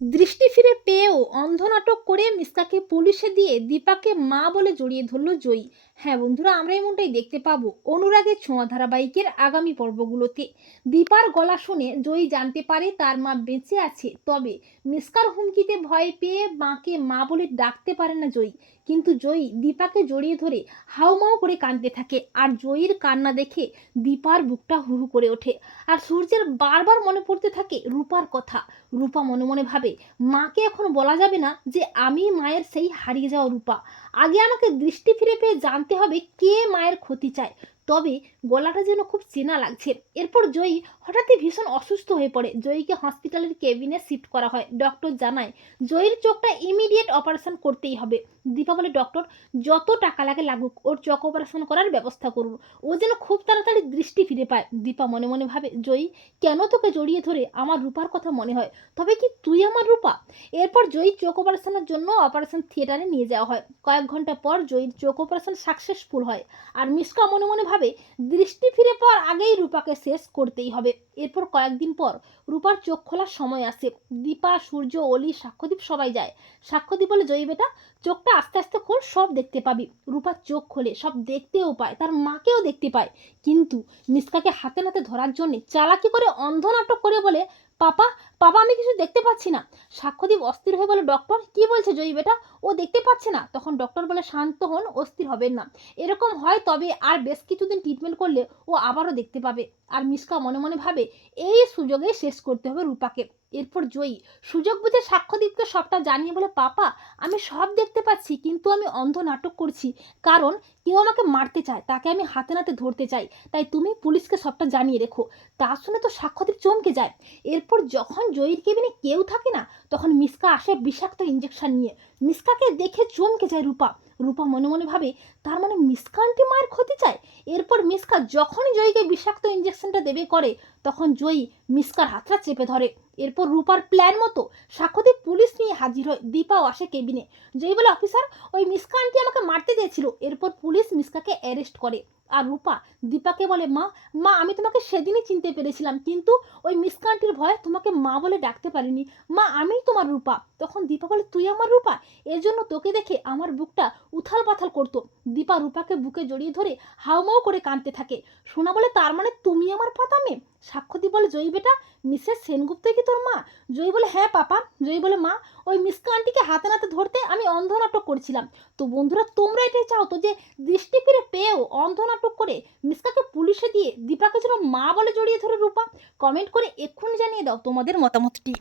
দৃষ্টি ফিরে পেয়েও অন্ধ নাটক করে মিসকাকে পুলিশে দিয়ে দীপাকে মা বলে জড়িয়ে ধরল জয়ী। হ্যাঁ বন্ধুরা, আমরা এমনটাই দেখতে পাবো অনুরাগের ছোঁয়া ধারাবাহিকের আগামী পর্বগুলোতে। দীপার গলা শুনে জয়ী জানতে পারে তার মা বেঁচে আছে, তবে মিসকার হুমকিতে ভয় পেয়ে মাকে মা বলে ডাকতে পারে না জয়ী। কিন্তু জয়ী দীপাকে জড়িয়ে ধরে হাউমাউ করে কাঁদতে থাকে। আর জয়ীর কান্না দেখে দীপার বুকটা হু হু করে ওঠে। আর সূর্যের বারবার মনে পড়তে থাকে রূপার কথা। রূপা মনে মনে ভাবে, মাকে এখন বলা যাবে না যে আমি মায়ের সেই হারিয়ে যাওয়া রূপা। আগে আমাকে দৃষ্টি ফিরে পেয়ে জানতে হবে কে মায়ের ক্ষতি চায়। তবে গলাটা যেন খুব চেনা লাগছে। এরপর জয়ী হঠাৎই ভীষণ অসুস্থ হয়ে পড়ে। জয়ীকে হসপিটালের কেবিনে শিফট করা হয়। ডক্টর জানায়, জয়ীর চোখটা ইমিডিয়েট অপারেশন করতেই হবে। দীপা বলে, ডক্টর, যত টাকা লাগে লাগুক, ওর চোখ অপারেশন করার ব্যবস্থা করুন। ও যেন খুব তাড়াতাড়ি দৃষ্টি ফিরে পায়। দীপা মনে মনে ভাবে, জয়ী, কেন তোকে জড়িয়ে ধরে? আমার রূপার কথা মনে হয়। তবে কি তুই আমার রূপা? এরপর জয়ী চোখ অপারেশনের জন্য অপারেশন থিয়েটারে নিয়ে যাওয়া হয়। কয়েক ঘণ্টা পর জয়ীর চোখ অপারেশন সাকসেসফুল হয়। আর মিসকা মনে মনে ভাবে দৃষ্টি ফিরে পাওয়ার আগেই রূপাকে শেষ করতেই হবে। এরপর কয়েকদিন পর রূপার চোখ খোলার সময় আসে। দীপা, সূর্য, অলি সাক্ষ্যদীপ সবাই যায়। সাক্ষ্যদীপ বলে, জয়ী বেটা, চোখটা আস্তে আস্তে খোল, সব দেখতে পাবি। রূপার চোখ খোলে, সব দেখতেও পায়, তার মাকেও দেখতে পায়। কিন্তু মিসকাকে হাতে নাতে ধরার জন্য চালাকি করে অন্ধ নাটক করে বলে, পাপা পাপা, আমি কিছু দেখতে পাচ্ছি না। সাক্ষ্যদীপ অস্থির হয়ে বলে, ডক্টর, কি বলছে জয়ী বেটা? ও দেখতে পাচ্ছে না। তখন ডক্টর বলে, শান্ত হন, অস্থির হবেন না। এরকম হয় তবে আর বেশ কিছুদিন ট্রিটমেন্ট করলে ও আবারও দেখতে পাবে। আর মিসকা মনে মনে ভাবে, এই সুযোগে শেষ করতে হবে রূপাকে। এরপর জয়ী। সুযোগ বুঝে সাক্ষ্যদীপকে সবটা জানিয়ে বলে, পাপা, আমি সব দেখতে পাচ্ছি, কিন্তু আমি অন্ধ নাটক করছি। কারণ কেউ আমাকে মারতে চায়, তাকে আমি হাতে নাতে ধরতে চাই। তাই তুমি পুলিশকে সবটা জানিয়ে রেখো। তা শুনে তো সাক্ষ্যদীপ চমকে যায়। এরপর যখন জয়ীর কেবিনে কেউ থাকে না, তখন মিসকা আসে বিষাক্ত ইঞ্জেকশন নিয়ে। মিসকাকে দেখে চমকে যায় রূপা। রূপা মনে মনে ভাবে, তার মানে মিসকান্তি মায়ের ক্ষতি চায় এরপর মিসকা যখনই জয়ীকে বিষাক্ত ইঞ্জেকশনটা দেবে করে, তখন জয়ী মিসকার হাতটা চেপে ধরে। এরপর রূপার প্ল্যান মতো সাক্ষ্যদীপ পুলিশ নিয়ে হাজির হয় দীপাও আসে কেবিনে জয়ী বলে অফিসার ওই মিসকা আন্টি আমাকে মারতে চেয়েছিল। এরপর পুলিশ মিসকাকে অ্যারেস্ট করে। আর রূপা, দীপাকে বলে, মা মা, আমি তোমাকে সেদিনই চিনতে পেরেছিলাম, কিন্তু ওই মিসকা আন্টির ভয়ে তোমাকে মা বলে ডাকতে পারিনি। মা, আমিই তোমার রূপা। তখন দীপা বলে, তুই আমার রূপা? এর জন্য তোকে দেখে আমার বুকটা উথাল পাথাল করতো। দীপা রূপাকে বুকে জড়িয়ে ধরে হাউমাউ করে কাঁদতে থাকে। সোনা বলে, তার মানে তুমি আমার পাতা মেয়ে? সাক্ষ্যদীপ বলে, জয়ী বেটা, মিসেস সেনগুপ্তই কি তোর মা? জয়ী বলে হ্যাঁ পাপা। জয়ী বলে, মা, ওই মিসকা হাতে নাতে ধরতে আমি অন্ধ নাটক করছিলাম। তো বন্ধুরা, তোমরা এটাই চাও তো যে দৃষ্টি ফিরে পেয়েও অন্ধ নাটক করে মিসকাকে পুলিশে দিয়ে দীপাকে যেন মা বলে জড়িয়ে ধরে রূপা কমেন্ট করে এক্ষুনি জানিয়ে দাও তোমাদের মতামতটি।